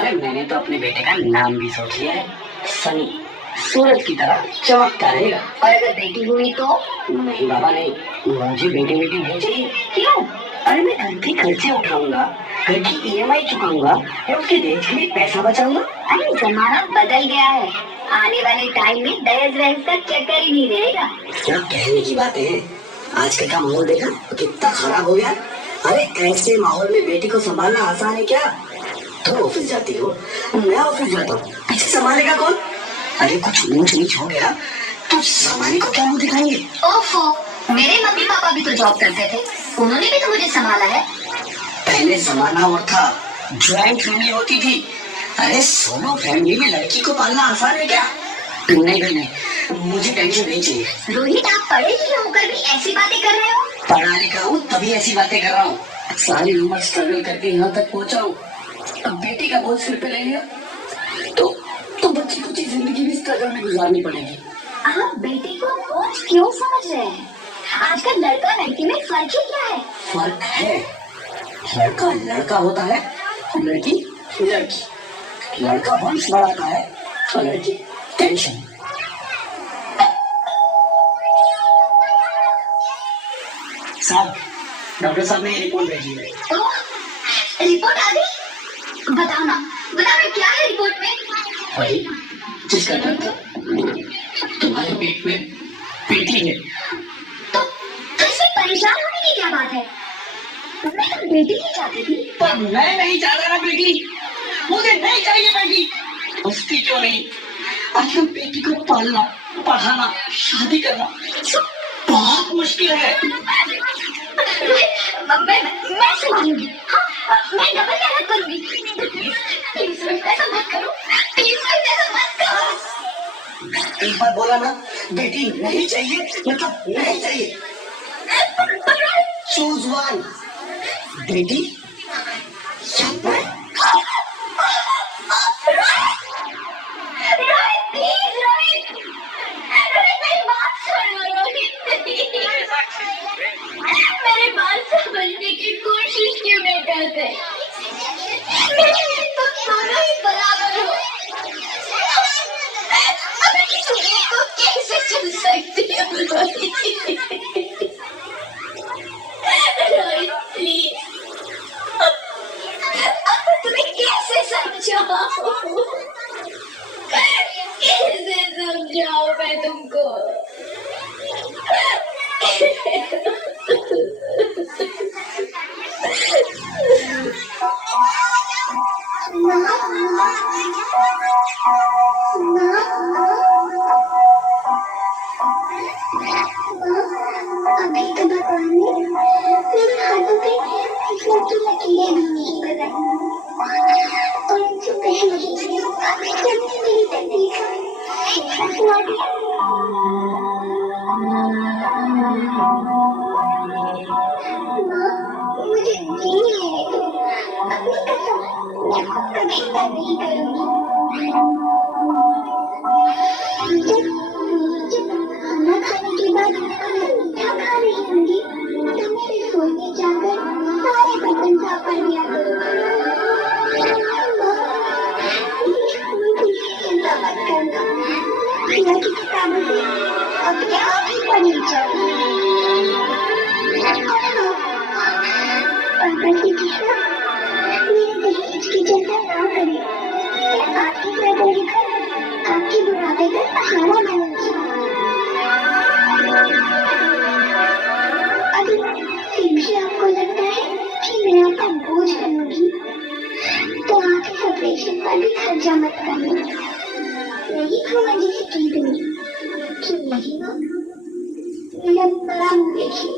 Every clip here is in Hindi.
अरे मैंने तो अपने बेटे का नाम भी सोच लिया है, सनी। सूरज की तरह चमकता रहेगा। और अगर बेटी हुई तो? नहीं बाबा नहीं, मुझे बेटी बेटी नहीं चाहिए। क्यों? अरे मैं घर के खर्चे उठाऊंगा, घर की ईएमआई चुकाऊंगा और उसके दहेज के लिए पैसा बचाऊंगा। अरे जमाना बदल गया है, आने वाले टाइम में दहेज वहेज का चक्कर ही नहीं रहेगा। क्या कहने की बात है, आजकल का माहौल देखा कितना खराब हो गया। अरे ऐसे माहौल में बेटी को संभालना आसान है क्या? तुम ऑफिस जाती हो, मैं ऑफिस जाता हूँ, पीछे संभालेगा कौन? अरे कुछ ऊंच नीच हो गया तो संभालने को क्या मुंह दिखाएंगे? ओफो, मेरे मम्मी पापा भी तो जॉब करते थे, उन्होंने भी तो मुझे संभाला है। पहले जमाना और था, ज्वाइंट फैमिली होती थी। अरे सोलो फैमिली में लड़की को पालना आसान है क्या? नहीं नहीं, मुझे टेंशन नहीं चाहिए। रोहित, आप पढ़े लिखे होकर भी ऐसी बातें कर रहे हो? पढ़ा लिखा हूँ तभी ऐसी बातें कर रहा हूँ। सारी उम्र स्ट्रगल करके यहाँ तक पहुँचा हूँ, अब बेटी का बोझ सिर पे ले लिया तो बच्ची कुछ जिंदगी भी स्ट्रगल में गुजारनी पड़ेगी। आप बेटी को बोझ क्यों समझ रहे हैं? आजकल लड़का लड़की में फर्क ही क्या है? फर्क है, लड़का लड़का होता है, लड़की लड़की। लड़का वंश बढ़ाता है और लड़की टेंशन। साहब, डॉक्टर साहब ने रिपोर्ट भेजी है। रिपोर्ट आ गई? बताओ ना क्या है रिपोर्ट में? वही जिसका दर्द तुम्हारे पेट में बेटी है। तो इसमें परेशान होने की क्या बात है? मैं तो बेटी ही चाहती थी। पर मैं नहीं चाहता ना बेटी, मुझे नहीं चाहिए बेटी। उसकी क्यों नहीं, आजकल बेटी को पालना, पढ़ाना, शादी करना सब बहुत मुश्किल है। मैं संभालूंगी। हाँ, मैं डबल मेहनत करूंगी। प्लीज ऐसा मत करो, प्लीज ऐसा मत करो। एक बार बोला ना, बेटी नहीं चाहिए मतलब नहीं चाहिए। चूज वन, बेटी या मैं। मेरे बात समझने की कोशिश क्यों नहीं करते? तुम दोनों ही बराबर हो। अब किसी एक को कैसे चुन सकती हो? रोहित प्लीज, अब तुम्हें कैसे समझाऊं? कैसे समझाऊं मैं तुमको? अभी तो भगवान ने मेरे हाथों पे छोटी लकीरें भी नहीं बनाई, और उनसे पहले ही जब मेरी तकदीर का फैसला किया। मुझे जीने दो, अपनी कसम, मैं खुद का रिश्ता नहीं करूंगी। जब खाना खाने के बाद मीठा खा रही होंगी तो मेरे रसोई में जाकर सारे बर्तन साफ कर दिया करूंगी। चिंता मत करना, प्रिया की किताबों से अपने आप ही पढ़ी जाऊंगी। और बल्कि कृष्णा, मेरे दहेज की चिंता ना करें, मैं आपकी नजर लेकर आपके बुढ़ापे का सहारा बनूंगी। अगर फिर भी आपको लगता है कि मैं आपका बोझ बनूंगी तो आप इस ऑपरेशन पर भी खर्चा मत करना। नहीं तो मैं जिसे कह दूंगी कि मेरी माँ मेरा बड़ा मुंह देखिए।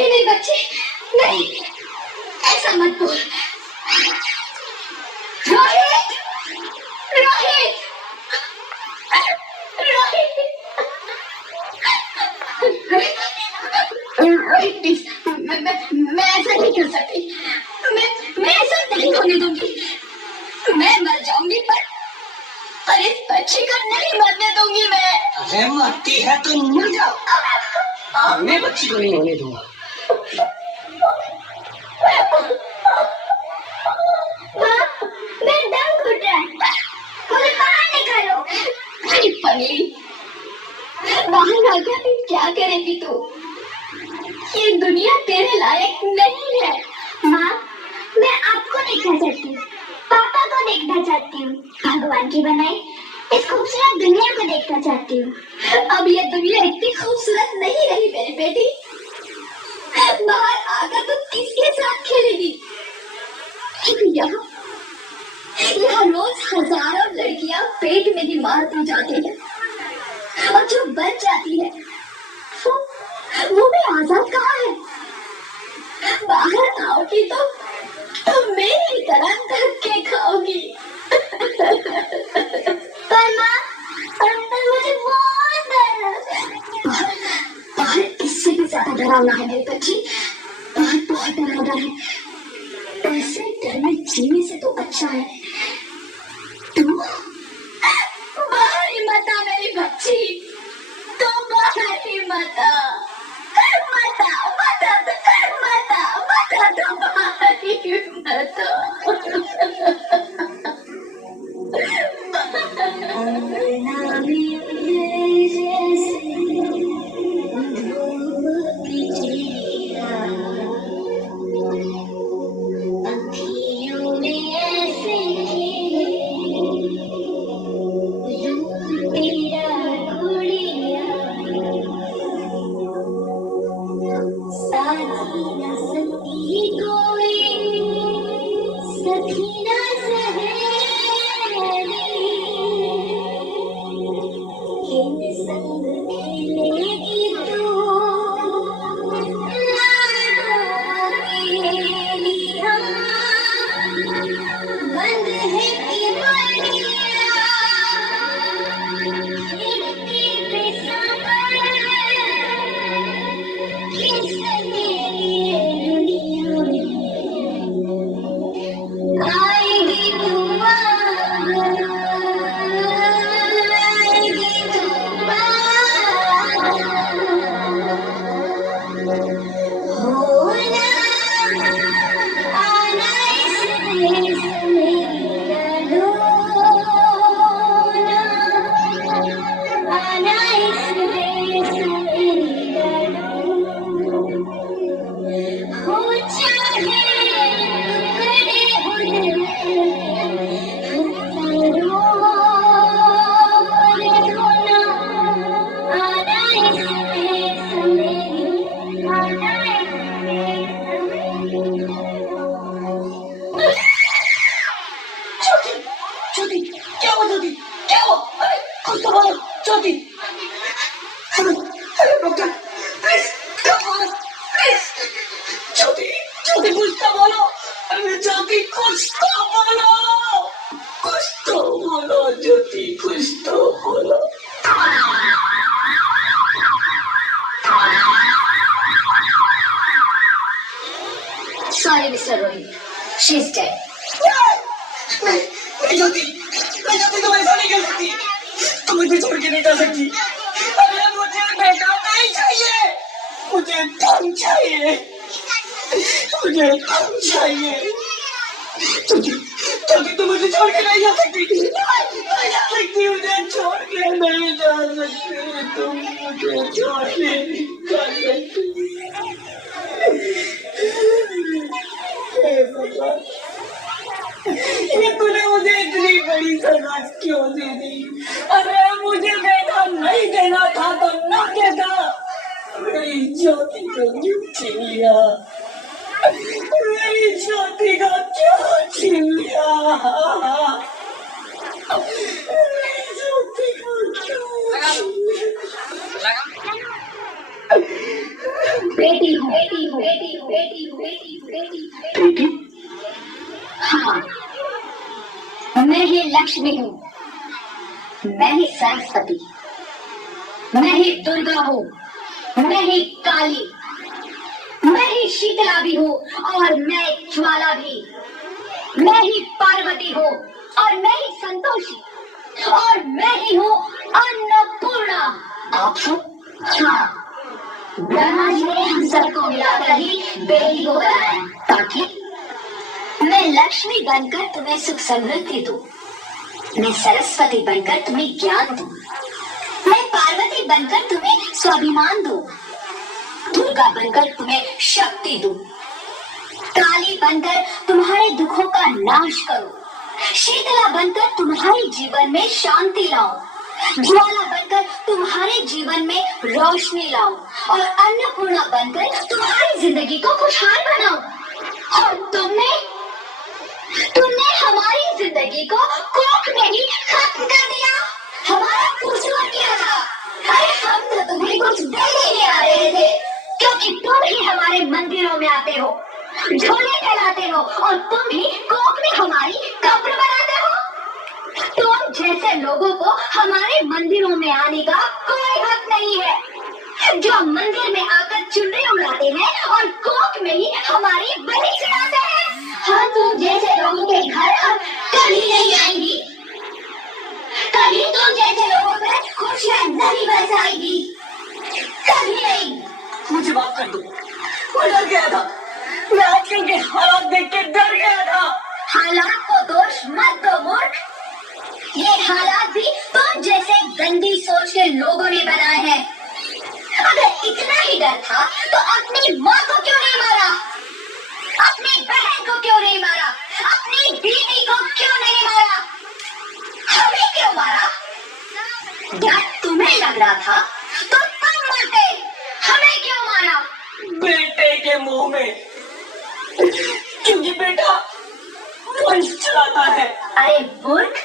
नहीं बच्चे, नहीं, ऐसा मत बोल। रोहित, रोहित, रोहित, रोहित प्लीज, मैं ऐसा नहीं कर सकता। बच्ची को नहीं मरने दूंगी मैं। अरे मरती है तो मर जाओ, मैं बच्ची को नहीं होने दूंगा। मेरा दम घुट रहा है, मुझे बाहर निकालो। अरे पगली, बाहर आकर भी क्या करेगी तू? ये दुनिया तेरे लायक नहीं है। माँ, मैं आपको देखना चाहती हूँ, पापा को देखना चाहती हूँ, भगवान की बनाई इस खूबसूरत दुनिया को देखना चाहती हूँ। अब ये दुनिया इतनी खूबसूरत नहीं रही मेरी बेटी। बाहर आकर तो किसके साथ खेलेगी? यहाँ रोज हजारों लड़कियां पेट में ही मारती जाती है, और जो बच जाती है वो भी आजाद कहाँ है? बाहर आओगी तो मेरी तरह धक्के खाओगी। पर माँ, अंदर मुझे बहुत डर है। बाहर इससे भी ज्यादा डरावना है मेरी बच्ची, बाहर बहुत डरावना है। ऐसे डर में जीने से तो अच्छा है तू बाहर ही मत आ मेरी बच्ची, तो बाहर ही मत आ, मत आ, मत आ, मत आ, मत आ, तो बाहर ही मत Sorry, Mr. Rohit. She's dead. मैं ज्योति तुम ऐसा नहीं कर सकती, तुम मुझे छोड़ के नहीं जा सकती। अरे मुझे बेटा नहीं चाहिए, मुझे धन चाहिए, मुझे धन चाहिए। ज्योति तुम मुझे छोड़ के नहीं जा सकती, नहीं जा सकती, मुझे छोड़ के नहीं जा सकती, तुम मुझे छोड़ के नहीं जा सकती। ये तूने मुझे इतनी बड़ी सजा क्यों दे दी? अरे मुझे बेटा नहीं देना था तो ना देता, मेरी ज्योति को क्यों छीन लिया? मेरी ज्योति को क्यों छीन लिया? मेरी ज्योति को क्यों छीन लिया? बेटी हूँ, बेटी हूँ, बेटी हूँ, बेटी हूँ, बेटी हूँ, बेटी हूँ, बेटी। हाँ, मैं ही लक्ष्मी हूँ, मैं ही सरस्वती, मैं ही दुर्गा हूँ, मैं ही काली, मैं ही शीतला भी हूँ और मैं ज्वाला भी, मैं ही पार्वती हूँ और मैं ही संतोषी और मैं ही हूँ अन्नपूर्णा। आप? हाँ, ब्रह्मा जी ने हम सबको मिलाकर ही बेटी को बनाया ताकि मैं लक्ष्मी बनकर तुम्हें सुख समृद्धि दूं, मैं सरस्वती बनकर तुम्हें ज्ञान दूं, मैं पार्वती बनकर तुम्हें स्वाभिमान दूं, दुर्गा बनकर तुम्हें शक्ति दूं, काली बनकर तुम्हारे दुखों का नाश करूं, शीतला बनकर तुम्हारे जीवन में शांति लाऊं, ज्वाला बनकर तुम्हारे जीवन में रोशनी लाऊं और अन्नपूर्णा बनकर तुम्हारी जिंदगी को खुशहाल बनाऊं। और तुमने हमारी जिंदगी को कोख में ही खत्म कर दिया। हमारा कसूर क्या था? अरे हम तो तुम्हें कुछ देने ही आ रहे थे, क्योंकि तुम ही हमारे मंदिरों में आते हो, झोले चलाते हो और तुम ही कोख में हमारी कब्र बनाते हो। तुम जैसे लोगों को हमारे मंदिरों में आने का कोई हक नहीं है, जो मंदिर में आकर चुनरी उड़ाते हैं और कोख में ही हमारी बलि चढ़ाते हैं। हाँ, तुम जैसे लोगों के घर अब कभी नहीं आएंगी, कभी तुम जैसे लोगों पर खुशियाँ नहीं बरसाएगी, कभी नहीं। मुझे माफ कर दो, मैं डर गया था, मैं आजकल के हालात देख के डर गया था। हालात को दोष मत दो मूर्ख, ये हालात भी तुम जैसे गंदी सोच के लोगों ने बनाए हैं। अगर इतना ही डर था तो अपनी माँ को क्यों नहीं मारा, अपनी बहन को क्यों नहीं मारा, अपनी बीवी को क्यों नहीं मारा, हमें क्यों मारा? डर तुम्हें लग रहा था तो तुम मरते, हमें क्यों मारा? बेटे के मुंह में, क्योंकि बेटा वंश चलाता है। अरे मूर्ख,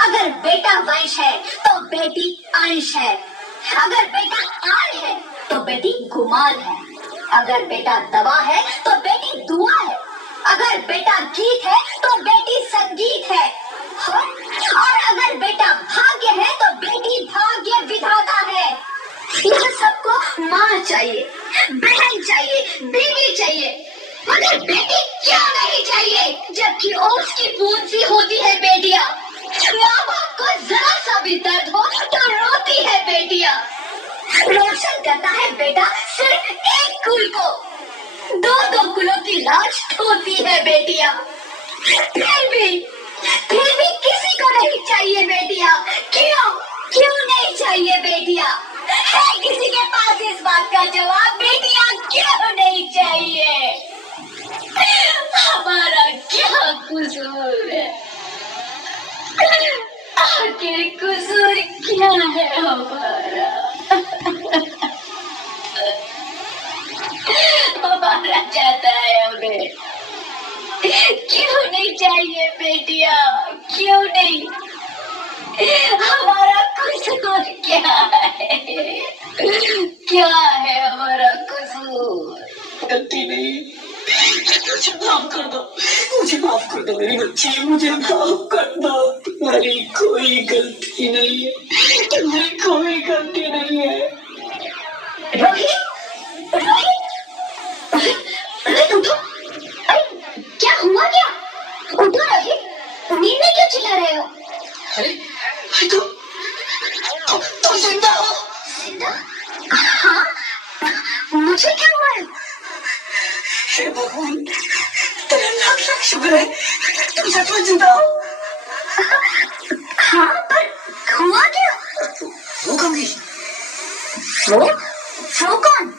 अगर बेटा वंश है तो बेटी अंश है, अगर बेटा आन है तो बेटी गुमान है, अगर बेटा दवा है तो बेटी दुआ है, अगर बेटा गीत है तो बेटी संगीत है, और अगर बेटा भाग्य है तो बेटी भाग्य विधाता है। यह सबको माँ चाहिए, बहन चाहिए, बीवी चाहिए, मगर बेटी क्यों नहीं चाहिए? जबकि उसकी पूंजी होती है बेटियां। माँ बाप को जरा सा भी दर्द हो तो रोती है बेटियां। रोशन करता है बेटा सिर्फ एक कुल को, दो कुलों की लाज ढोती है बेटियां। फिर भी किसी को नहीं चाहिए बेटियां। क्यों नहीं चाहिए बेटियां? है किसी के पास इस बात का जवाब? बेटियां क्यों नहीं चाहिए? हमारा क्या कसूर है? आखिर कसूर क्या है हमारा? हमारा चाहता है हमें, क्यों नहीं चाहिए बेटियां? क्यों नहीं? हमारा कसूर क्या है? क्या है हमारा कसूर? गलती नहीं, मुझे माफ कर दो, मुझे माफ कर दो मेरी बच्ची, मुझे माफ कर दो। तुम्हारी कोई गलती नहीं है, तुम्हारी कोई गलती नहीं है। रोहित, रोहित उठो। अरे क्या हुआ? क्या उठो रोहित, नींद में क्यों चिल्ला रहे हो? अरे तुम जिंदा हो? जिंदा? हाँ, मुझे क्या हुआ है? हे भगवान, तेरा लाख लाख शुक्र है, तुम सच में जिंदा हो। हाँ, पर हुआ क्या? वो कौन गई? वो कौन?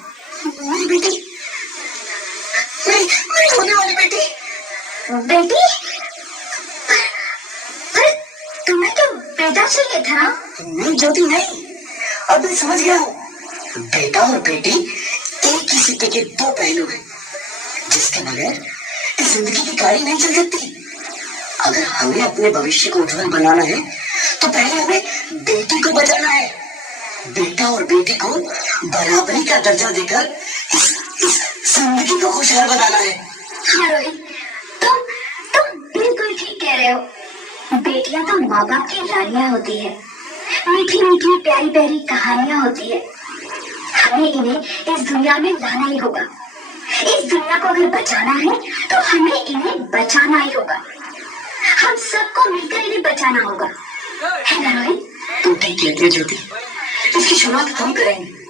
मेरी बेटी, मेरी होने वाली बेटी। बेटी? पर तुम्हें तो बेटा चाहिए था ना? नहीं ज्योति, नहीं, अब मैं समझ गया हूँ। बेटा और बेटी एक ही सिक्के के दो पहलू हैं, जिसके बगैर जिंदगी की गाड़ी नहीं चल सकती। अगर हमें अपने भविष्य को उज्जवल बनाना है तो पहले हमें बेटी को बचाना है। बेटा और बेटी को बराबरी का दर्जा देकर इस जिंदगी को खुशहाल बनाना है। हाँ रोहित, तुम बिल्कुल ठीक कह रहे हो। बेटियां तो माँ बाप की रानियां होती है, मीठी मीठी प्यारी प्यारी कहानियां होती है। हमें इन्हें इस दुनिया में लाना ही होगा। इस दुनिया को अगर बचाना है तो हमें इन्हें बचाना ही होगा। हम सबको मिलकर इन्हें बचाना होगा। है ना भाई? तुम ठीक कहती हो ज्योति, इसकी शुरुआत हम करेंगे।